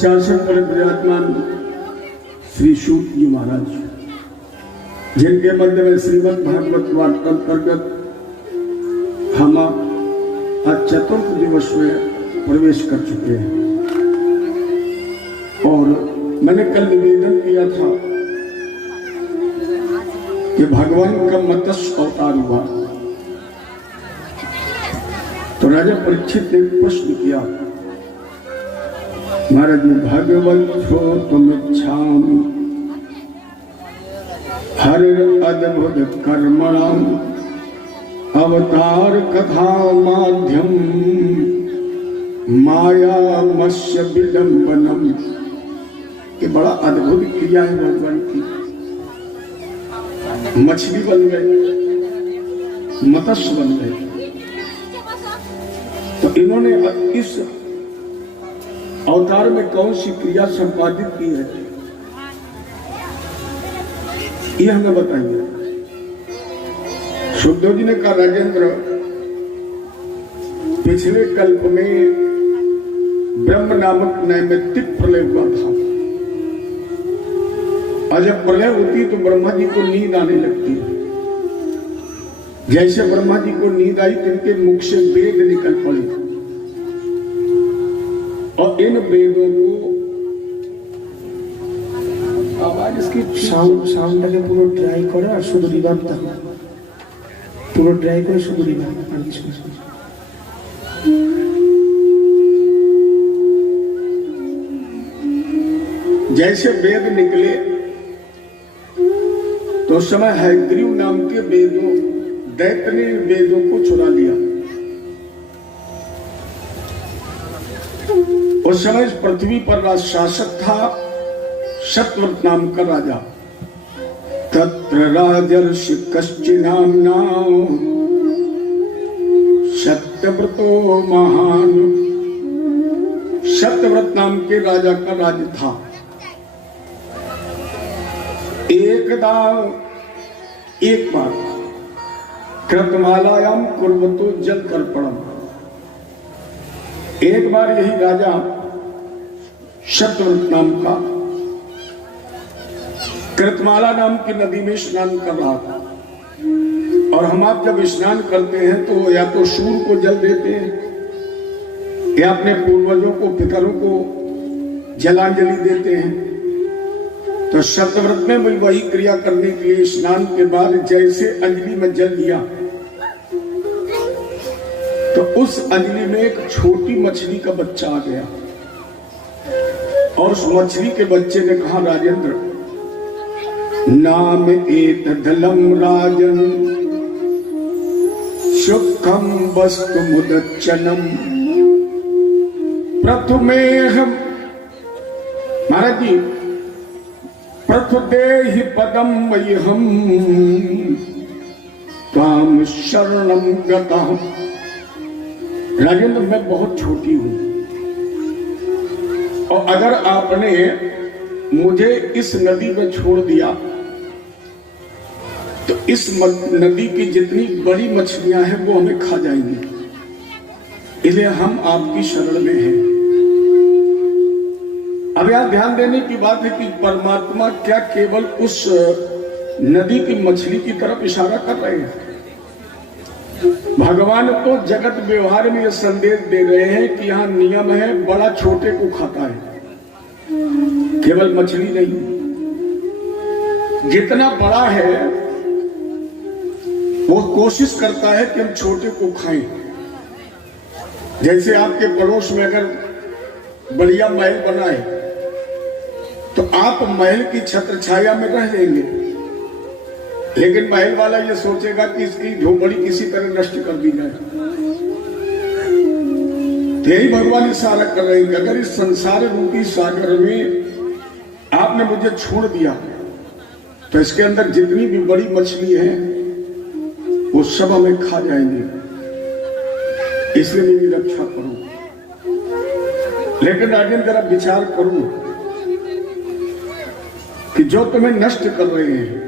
शासन पर विराजमान श्री सूत जी महाराज, जिनके मध्य में श्रीमद् भागवत वार्ता अंतर्गत हम आज चतुर्थ दिवस में प्रवेश कर चुके हैं। और मैंने कल निवेदन किया था कि भगवान का मत्स्य अवतार हुआ, तो राजा परीक्षित ने प्रश्न किया, महाराज भगवत हो तुम इच्छामि हर अद्भुत कर्मणाम अवतार कथा माध्यम माया मत्स्य विडंबनम। ये बड़ा अद्भुत क्रिया है भगवान की। मछली बन गए, मत्स्य बन गए, तो इन्होंने इस अवतार में कौन सी क्रिया संपादित की है, ये हमें बताइए। सुखदेव जी ने कहा, राजेंद्र, पिछले कल्प में ब्रह्म नामक नैमित्तिक प्रलय हुआ था, और जब प्रलय होती तो ब्रह्मा जी को नींद आने लगती है। जैसे ब्रह्मा जी को नींद आई, इनके मुख से वेद निकल पड़े, और इन वेदों को आवाज इसकी সাউন্ডটাকে পুরো ড্রাই করে আর শুধু রিভার্ব দাও, পুরো ড্রাই করে শুধু রিভার্ব আর কিছু না। जैसे वेद निकले तो उस समय हैग्रीव नाम के वेदों दैत्य ने वेदों को चुरा लिया। उस समय इस पृथ्वी पर राज शासक था सत्यव्रत नाम का राजा। तत्र राजर्षि कश्चिन्नाम्ना सत्यव्रतो महान। सत्यव्रत नाम के राजा का राज्य था। एक बार कृतमालायाम कुर्वतो जल तर्पणम। एक बार यही राजा सत्यव्रत नाम का कृतमाला नाम की नदी में स्नान कर रहा था। और हम आप जब स्नान करते हैं तो या तो सूर्य को जल देते हैं या अपने पूर्वजों को, पितरों को जलांजलि देते हैं। तो सत्यव्रत में भी वही क्रिया करने के लिए स्नान के बाद जैसे अंजलि में जल दिया, तो उस अंजलि में एक छोटी मछली का बच्चा आ गया। और उस मछली के बच्चे ने कहा, राजेंद्र, नाम एतदलम राजन सुखम वस्तु मुदच्चनम प्रथमेहम। महाराज जी, प्रथुदेहि पदम मह्यम त्वाम शरणम गतः। राजेंद्र, मैं बहुत छोटी हूं, और अगर आपने मुझे इस नदी में छोड़ दिया तो इस नदी की जितनी बड़ी मछलियां हैं वो हमें खा जाएंगी, इसलिए हम आपकी शरण में हैं। अब यहां ध्यान देने की बात है कि परमात्मा क्या केवल उस नदी की मछली की तरफ इशारा कर रहे हैं? भगवान तो जगत व्यवहार में यह संदेश दे रहे हैं कि यहां नियम है, बड़ा छोटे को खाता है, केवल मछली नहीं। जितना बड़ा है वो कोशिश करता है कि हम छोटे को खाएं। जैसे आपके पड़ोस में अगर बढ़िया महल बना है तो आप महल की छत्र छाया में रह लेंगे, लेकिन महल वाला ये सोचेगा कि इसकी झोपड़ी किसी तरह नष्ट कर दी जाए। यही भगवान इशारा कर रहे हैं, अगर इस संसार रूपी सागर में आपने मुझे छोड़ दिया तो इसके अंदर जितनी भी बड़ी मछली है वो सब हमें खा जाएंगे, इसलिए मेरी रक्षा करो। लेकिन राजेंद्र, जरा विचार करो कि जो तुम्हें नष्ट कर रहे हैं,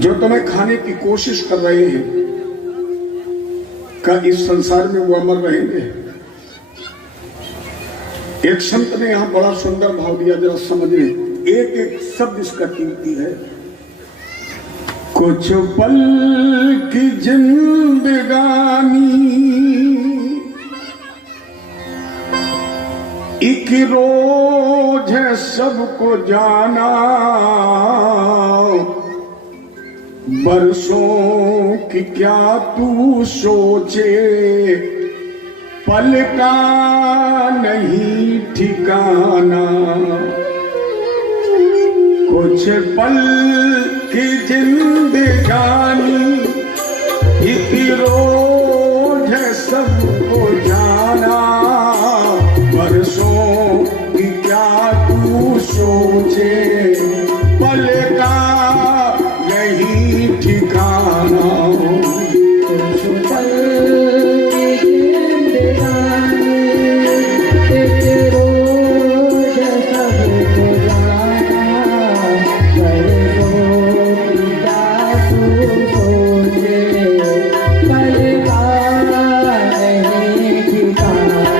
जो तुम्हें खाने की कोशिश कर रहे हैं, क्या इस संसार में वो अमर रहेंगे? एक संत ने यहां बड़ा सुंदर भाव दिया, जरा समझिए। एक एक शब्द इसका कीमती है। कुछ पल की जिंदगानी एक रोज है सबको जाना, बरसों की क्या तू सोचे, पल का नहीं ठिकाना। कुछ पल की जिंदगानी एक रोज है सबको जाना, बरसों की क्या तू सोचे, पल का नहीं ठिकाना। कुछ पल की जिंदगानी एक रोज सबको जाना, बरसों की क्या तू सोचे, पल का नहीं ठिकाना।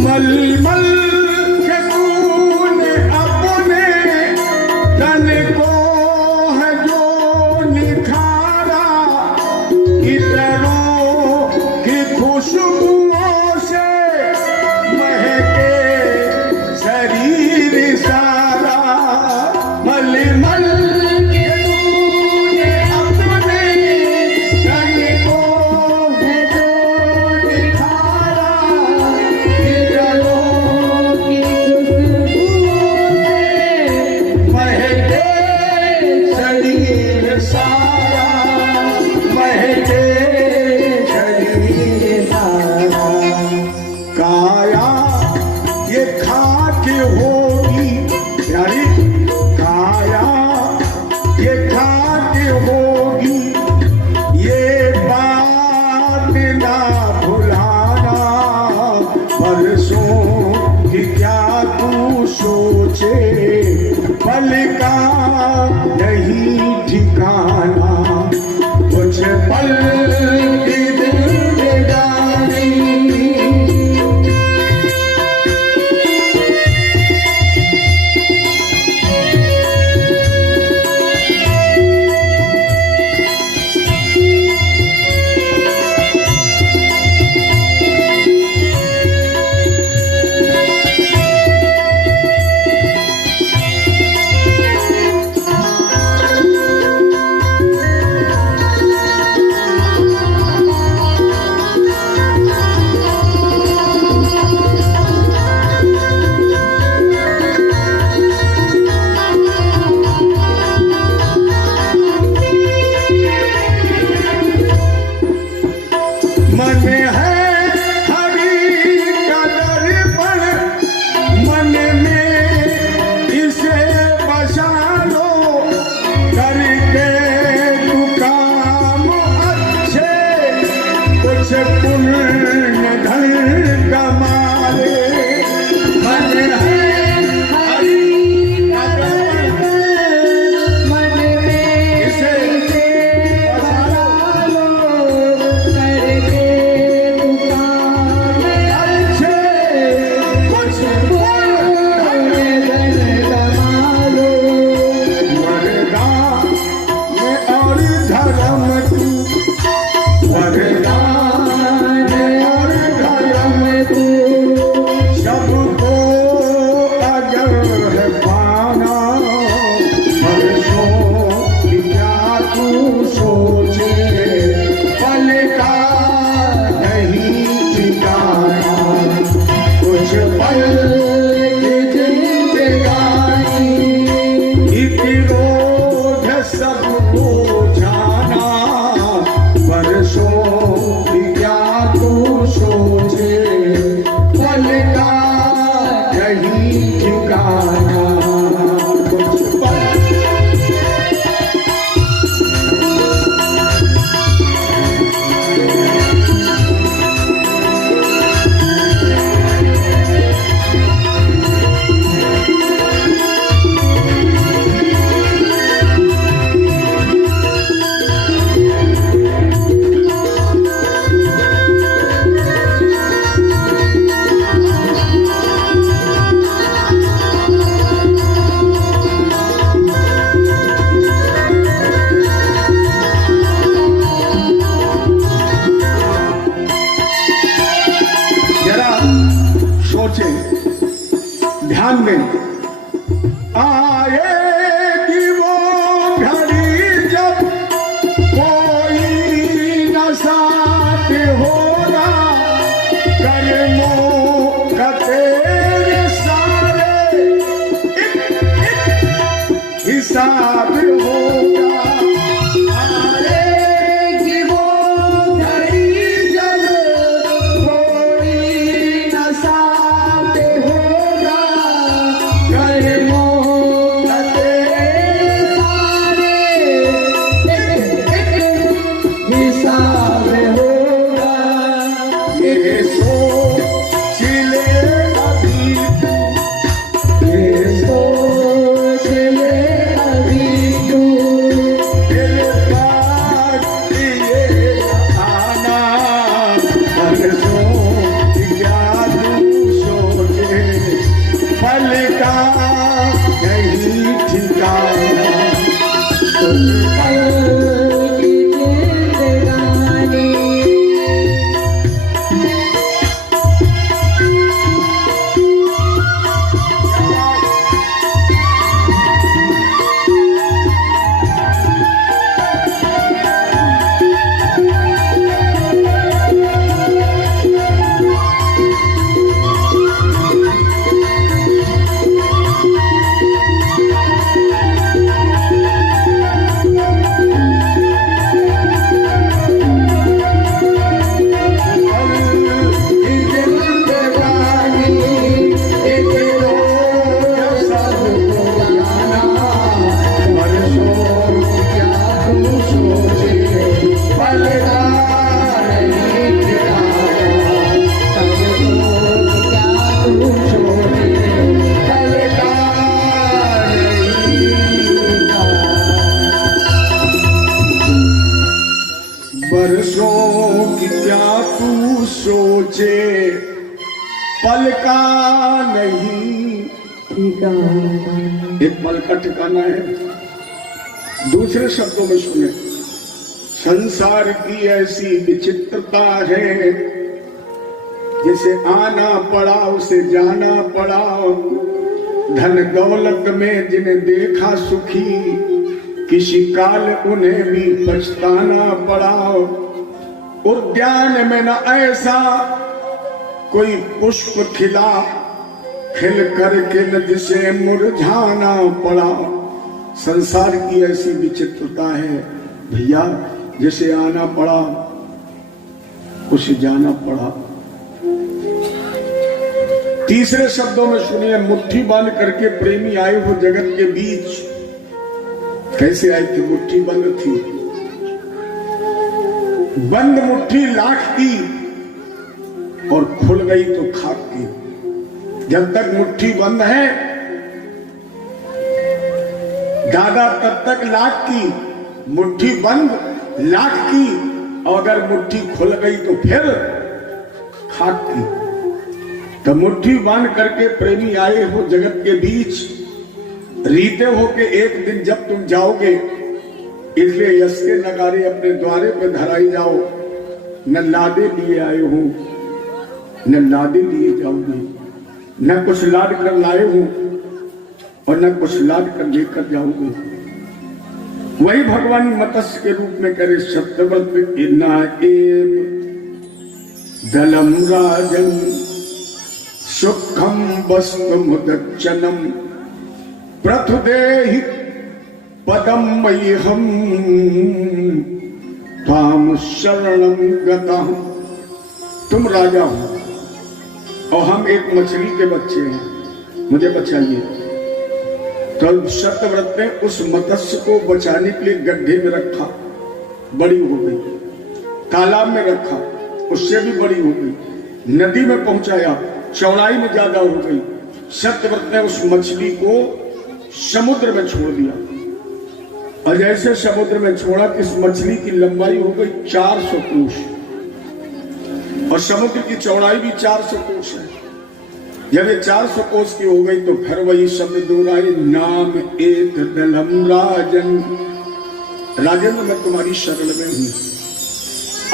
मलमल के तूने अपने तन को है जो निखारा, इतरों की खुशबुओं से महके शरीर सारा। मलमल के तूने अपने तन को है जो निखारा, काया ये खाके होगी प्यारी, काया ये खाके होगी, ये बात ना भुलाना, बरसों की क्या तू सोचे, पल का नहीं ठिकाना। कुछ पल की जिंदगानी आएगी वो घड़ी जब कोई न साथ होगा, कर्मों का तेरे सारे हिसाब होगा। आएगी वो घड़ी जब कोई न साथ होगा, कर्मों का तेरे सारे हिसाब होगा। ये सोच ले अभी तू, ये सोच ले अभी तू, दिल काट लिए आना, परसों क्या तू सोचे, पल का नहीं ठिकाना। पल की जिंदगानी। बरसों की क्या तू सोचे, पल का नहीं ठिकाना। एक पल का ठिकाना है। दूसरे शब्दों में सुने, संसार की ऐसी विचित्रता है, जिसे आना पड़ा उसे जाना पड़ा। धन दौलत में जिन्हें देखा सुखी, किसी काल उन्हें भी पछताना पड़ा। उद्यान में न ऐसा कोई पुष्प खिला, खिल करके न जिसे मुरझाना पड़ा। संसार की ऐसी विचित्रता है भैया, जिसे आना पड़ा उसे जाना पड़ा। तीसरे शब्दों में सुनिए, मुट्ठी बांध करके प्रेमी आए हो जगत के बीच। कैसे आई थी? मुट्ठी बंद थी। बंद मुट्ठी लाख की और खुल गई तो खाक की। जब तक मुट्ठी बंद है दादा, तब तक लाख की। मुट्ठी बंद लाख की, और अगर मुट्ठी खुल गई तो फिर खाक की। तो मुट्ठी बांध करके प्रेमी आए हो जगत के बीच। रीते हो के एक दिन जब तुम जाओगे, इसलिए यश के नगारे अपने द्वारे पे धराई जाओ। न लादे लिए आए हो, न लादे लिए जाओगे। न कुछ लाद कर लाए हो और न कुछ लाद कर लेकर जाओगे। वही भगवान मत्स्य के रूप में करे, सत्यव्रत इन्ना एव दलम राजन सुखम वस्तु मुदच्चनम प्रथुदेहि पदम मह्यम ताम शरणम गतः। तुम राजा हो और हम एक मछली के बच्चे हैं, मुझे बचाइए। तो सत्यव्रत ने उस मत्स्य को बचाने के लिए गड्ढे में रखा, बड़ी हो गई। तालाब में रखा, उससे भी बड़ी हो गई। नदी में पहुंचाया, चौड़ाई में ज्यादा हो गई। सत्यव्रत ने उस मछली को समुद्र में छोड़ दिया, और जैसे समुद्र में छोड़ा कि इस मछली की लंबाई हो गई 400 कोस, और समुद्र की चौड़ाई भी 400 कोस है। जब ये 400 कोस की हो गई तो फिर वही शब्द दोहराए, नाम एक दलम राजन। राजेंद्र, मैं तुम्हारी शरण में हूं।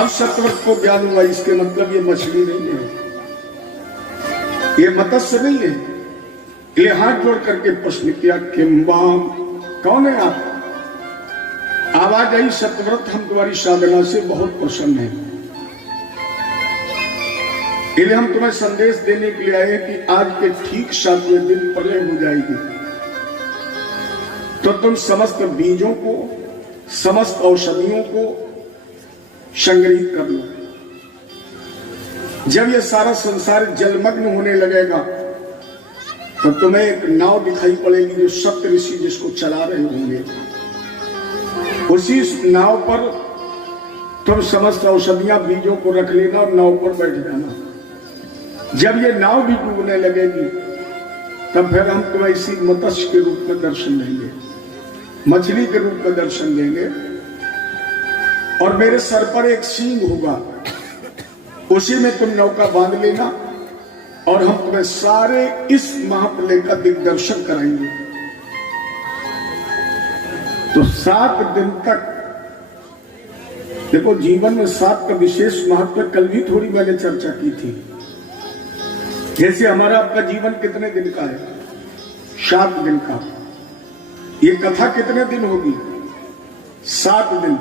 अब सत्यव्रत को ज्ञान हुआ, इसके मतलब ये मछली नहीं है, ये मत्स्य नहीं है, इसलिए हाथ जोड़ करके प्रश्न किया, किम्बाम, कौन है आप? आवाज आई, सत्यव्रत, हम तुम्हारी साधना से बहुत प्रसन्न हैं। इसलिए हम तुम्हें संदेश देने के लिए आए कि आज के ठीक 7वें दिन प्रलय हो जाएगी, तो तुम समस्त बीजों को, समस्त औषधियों को संग्रहित कर लो। जब ये सारा संसार जलमग्न होने लगेगा तो तुम्हें एक नाव दिखाई पड़ेगी, जो सप्त ऋषि जिसको चला रहे होंगे। उसी नाव पर तुम समस्त औषधियां, बीजों को रख लेना और नाव पर बैठ जाना। जब ये नाव भी डूबने लगेगी तब फिर हम तुम्हें इसी मत्स्य के रूप में दर्शन देंगे, मछली के रूप में दर्शन देंगे, और मेरे सर पर एक सींग होगा, उसी में तुम नौका बांध लेना और हम तुम्हें सारे इस महाप्रलय का दिग्दर्शन कराएंगे। तो 7 दिन तक देखो, जीवन में 7 का विशेष महत्व कल भी थोड़ी मैंने चर्चा की थी। जैसे हमारा आपका जीवन कितने दिन का है? 7 दिन का। ये कथा कितने दिन होगी? 7 दिन।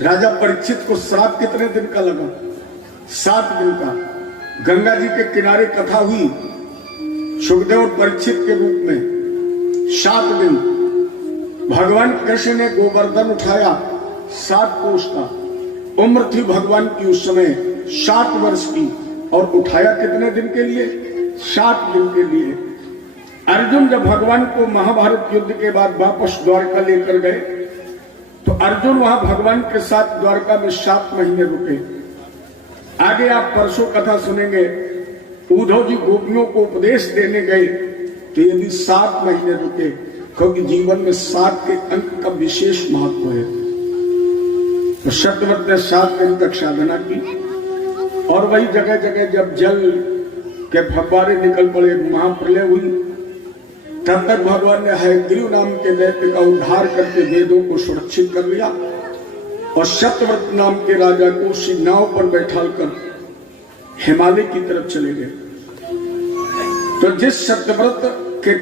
राजा परीक्षित को श्राप कितने दिन का लगा? 7 दिन का। गंगा जी के किनारे कथा हुई सुखदेव और परीक्षित के रूप में, 7 दिन। भगवान कृष्ण ने गोवर्धन उठाया 7 कोष का। उम्र थी भगवान की उस समय 7 वर्ष की, और उठाया कितने दिन के लिए? 7 दिन के लिए। अर्जुन जब भगवान को महाभारत युद्ध के बाद वापस द्वारका लेकर गए तो अर्जुन वहां भगवान के साथ द्वारका में 7 महीने रुके। आगे आप परसों कथा सुनेंगे, उद्धव जी गोपियों को उपदेश देने गए तो ये भी 7 महीने रुके, क्योंकि जीवन में 7 के अंक का विशेष महत्व है। तो सत्यव्रत ने 7 दिन तक साधना की, और वही जगह जगह जब जल के फव्वारे निकल पड़े, महाप्रलय हुई, तब तक भगवान ने हयग्रीव नाम के दैत्य का उद्धार करके वेदों को सुरक्षित कर लिया, और सत्यव्रत नाम के राजा को उसी नाव पर बैठाकर हिमालय की तरफ चले गए। तो जिस सत्यव्रत के